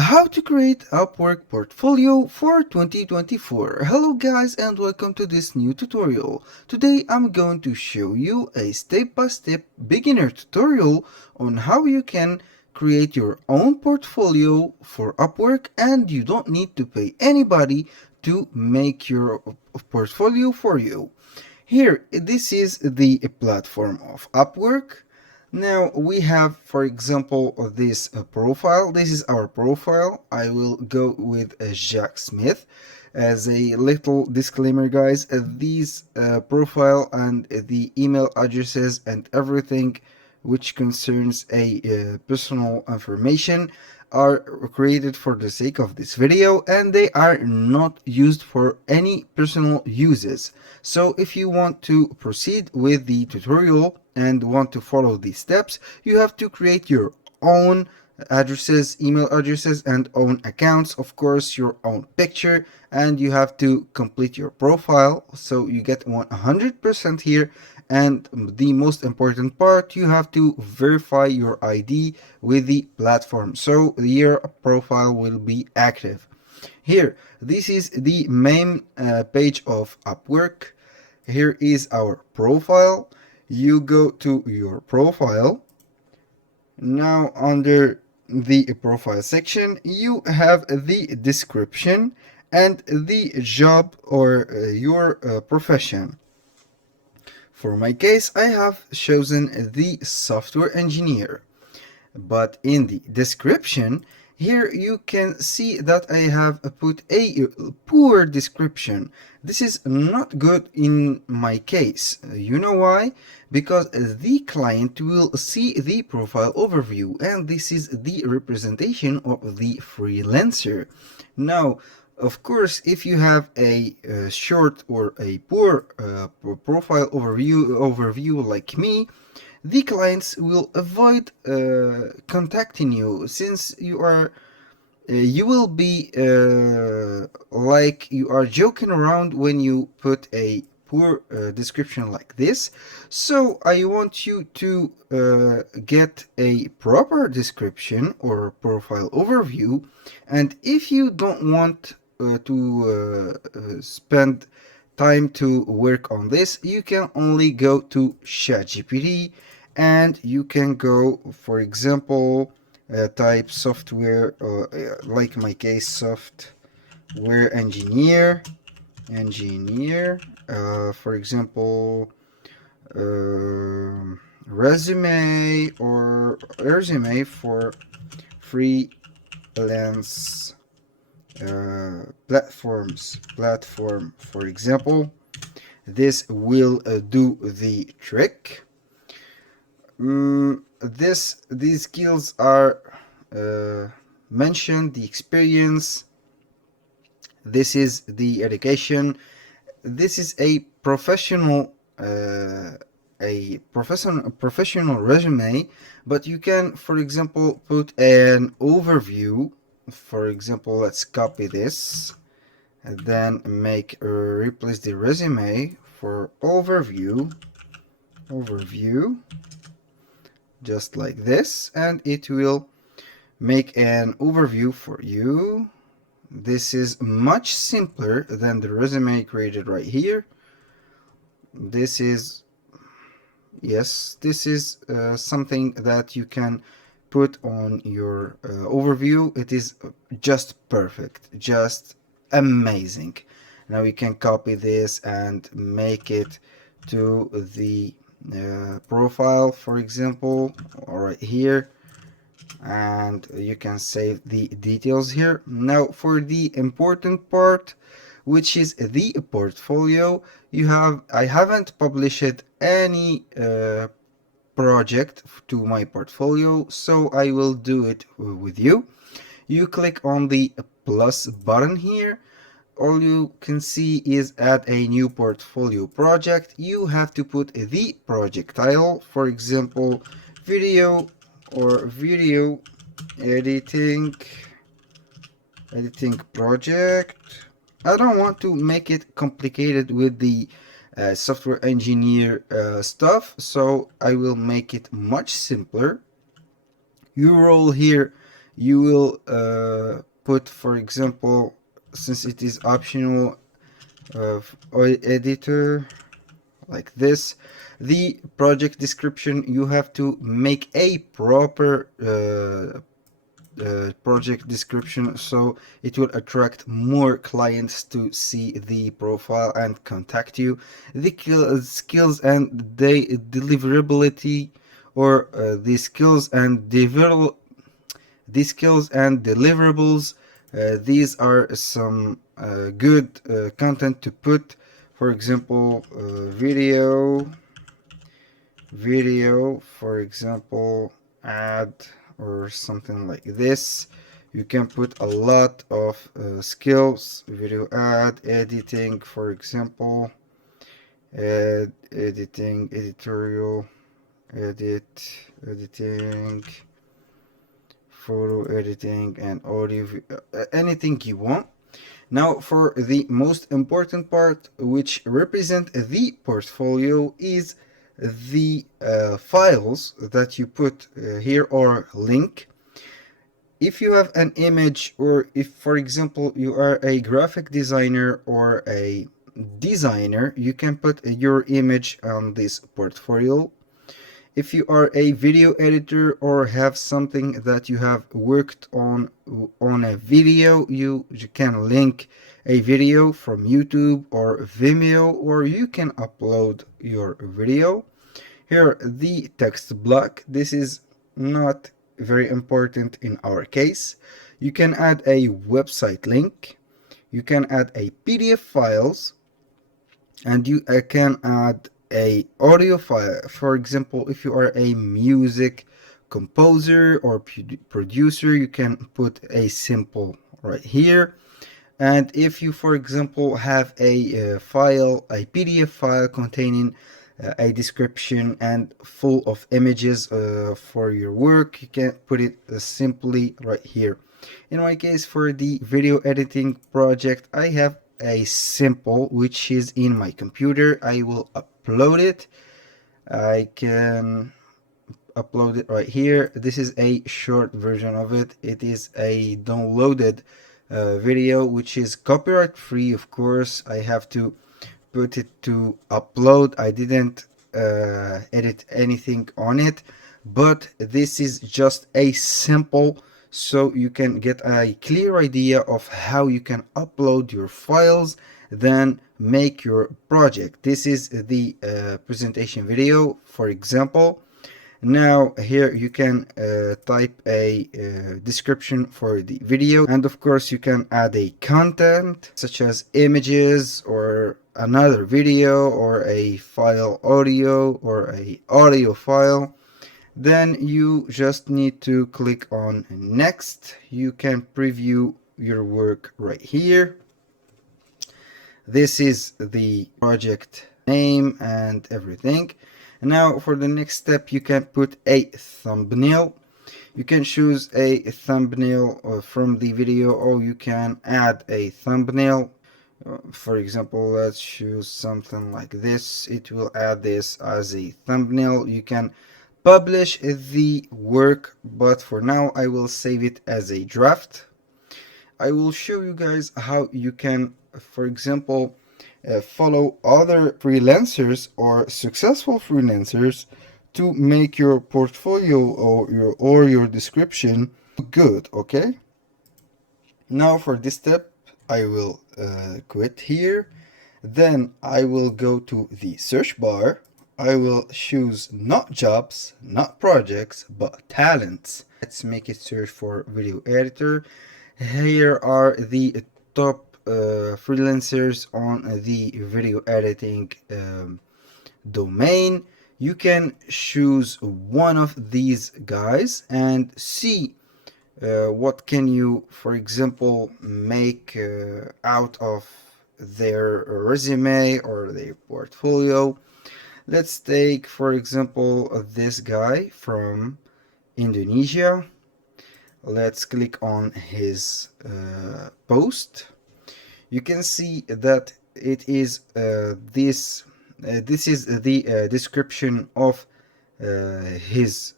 How to create Upwork portfolio for 2024. Hello guys and welcome to this new tutorial. Today I'm going to show you a step-by-step beginner tutorial on how you can create your own portfolio for Upwork, and you don't need to pay anybody to make your portfolio for you. Here, this is the platform of Upwork. Now we have, for example, this profile. This is our profile. I will go with Jack Smith. As a little disclaimer, guys, these profile and the email addresses and everything which concerns a personal information are created for the sake of this video, and they are not used for any personal uses. So if you want to proceed with the tutorial and want to follow these steps, you have to create your own addresses, email addresses, and own accounts, of course your own picture, and you have to complete your profile so you get 100% here. And the most important part, you have to verify your ID with the platform so your profile will be active. Here, this is the main page of Upwork. Here is our profile. You go to your profile. Now under the profile section, you have the description and the job or your profession. For my case, I have chosen the software engineer. But in the description, here you can see that I have put a poor description. This is not good in my case. You know why? Because the client will see the profile overview, and this is the representation of the freelancer. Now, of course, if you have a short or a poor profile overview like me, the clients will avoid contacting you, since you will be like you are joking around when you put a poor description like this. So I want you to get a proper description or profile overview, and if you don't want to spend time to work on this, you can only go to ChatGPT, and you can go, for example, type software, like my case, software engineer, for example, resume for freelance platform, for example. This will do the trick. These skills are mentioned, the experience. This is the education. This is a professional resume, but you can, for example, put an overview. For example, let's copy this and then replace the resume for overview, just like this, and it will make an overview for you. This is much simpler than the resume created right here. This is something that you can put on your overview. It is just perfect, just amazing. Now you can copy this and make it to the profile, for example, right here, and you can save the details here. Now for the important part, which is the portfolio, I haven't published any project to my portfolio, so I will do it with you. You click on the plus button here. All you can see is add a new portfolio project. You have to put the project title, for example, video or video editing project. I don't want to make it complicated with the software engineer stuff, so I will make it much simpler. Your role here You will put, for example, since it is optional, editor like this. The project description, you have to make a proper project description, so it will attract more clients to see the profile and contact you. The skills and the deliverability, or the skills and deliverables. These are some good content to put. For example, video, for example, ad or something like this. You can put a lot of skills. Video ad, editing, for example, editing, editorial, editing, photo editing, and audio, anything you want. Now, for the most important part, which represent the portfolio, is the files that you put here, or link. If you have an image, or if, for example, you are a graphic designer or a designer, you can put your image on this portfolio. If you are a video editor or have something that you have worked on a video, you can link a video from YouTube or Vimeo, or you can upload your video. Here, the text block, this is not very important in our case. You can add a website link, you can add a PDF files, and you can add a audio file. For example, if you are a music composer or producer, you can put a simple right here. And if you, for example, have a file, a PDF file containing a description and full of images for your work, you can put it simply right here. In my case, for the video editing project, I have a simple which is in my computer. I will upload it. I can upload it right here. This is a short version of it. It is a downloaded video which is copyright free. Of course, I have to put it to upload. I didn't edit anything on it, but this is just a simple, so you can get a clear idea of how you can upload your files, then make your project. This is the presentation video, for example. Now here you can type a description for the video, and of course you can add a content such as images or another video or a file audio or a audio file. Then you just need to click on next. You can preview your work right here. This is the project name and everything. Now for the next step, you can put a thumbnail. You can choose a thumbnail from the video, or you can add a thumbnail. For example, let's choose something like this. It will add this as a thumbnail. You can publish the work, but for now I will save it as a draft. I will show you guys how you can, for example, follow other freelancers or successful freelancers to make your portfolio or your description good. Okay, now for this step I will quit here. Then I will go to the search bar. I will choose not jobs, not projects, but talents. Let's make it search for video editor. Here are the top freelancers on the video editing domain. You can choose one of these guys and see what can you, for example, make out of their resume or their portfolio. Let's take, for example, this guy from Indonesia. Let's click on his post. You can see that it is this is the description of his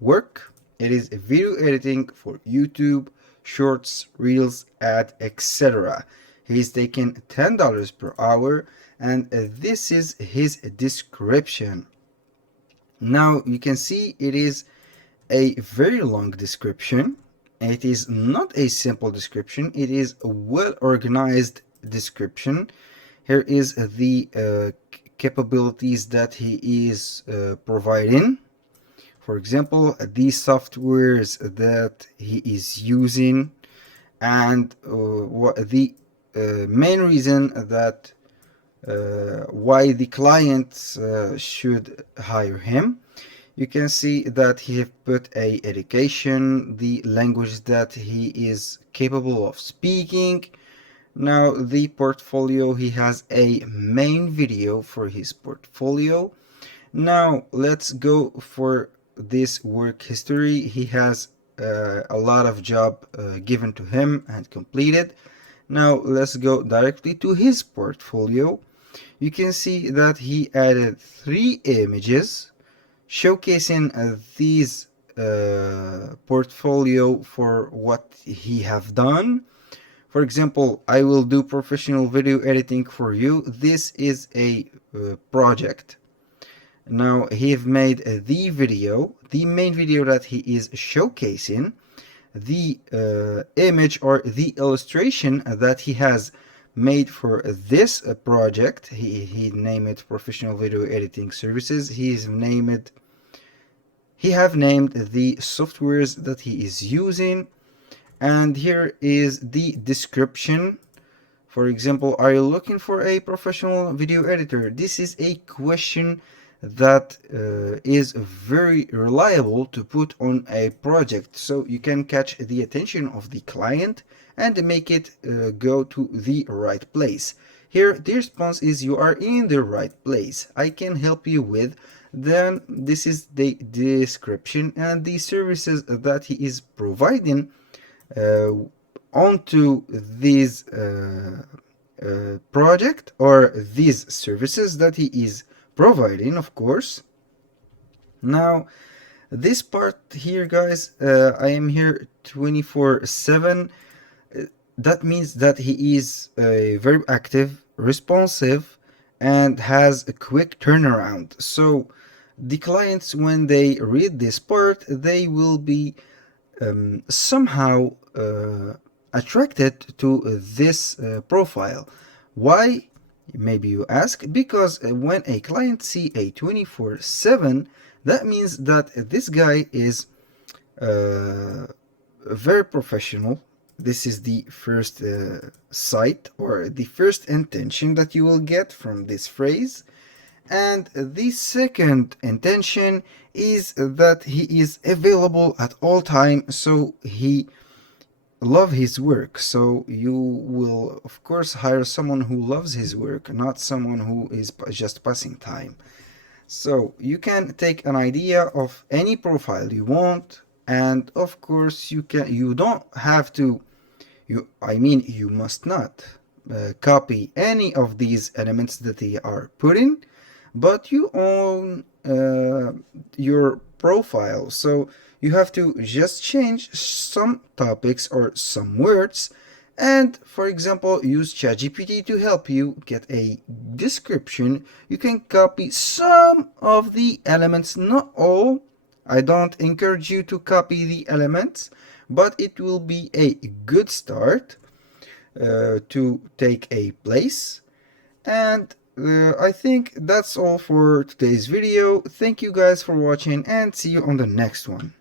work. It is video editing for YouTube, shorts, reels, ad, etc. He's taking $10 per hour, and this is his description. Now you can see it is a very long description. It is not a simple description, it is a well organized description. Here is the capabilities that he is providing. For example, the softwares that he is using, and what the main reason that why the clients should hire him. You can see that he have put a education, the language that he is capable of speaking. Now the portfolio, he has a main video for his portfolio. Now let's go for this work history. He has a lot of job given to him and completed. Now let's go directly to his portfolio. You can see that he added 3 images showcasing these portfolio for what he have done. For example, I will do professional video editing for you. This is a project. Now he have made the video, the main video that he is showcasing, the image or the illustration that he has made for this project. He named it professional video editing services. He have named the softwares that he is using, and here is the description. For example, are you looking for a professional video editor? This is a question that is very reliable to put on a project, so you can catch the attention of the client and make it go to the right place. Here the response is you are in the right place, I can help you with. Then this is the description and the services that he is providing onto this project, or these services that he is providing, of course. Now this part here, guys, I am here 24/7. That means that he is very active, responsive, and has a quick turnaround. So the clients, when they read this part, they will be somehow attracted to this profile. Why? Maybe you ask. Because when a client see a 24/7, that means that this guy is very professional. This is the first sight, or the first intention that you will get from this phrase. And the second intention is that he is available at all time, so he love his work. So you will of course hire someone who loves his work, not someone who is just passing time. So you can take an idea of any profile you want, and of course you don't have to, you must not copy any of these elements that they are putting, but you own your profile. So you have to just change some topics or some words, and for example use ChatGPT to help you get a description. You can copy some of the elements, not all. I don't encourage you to copy the elements, but it will be a good start to take a place. And I think that's all for today's video. Thank you guys for watching, and see you on the next one.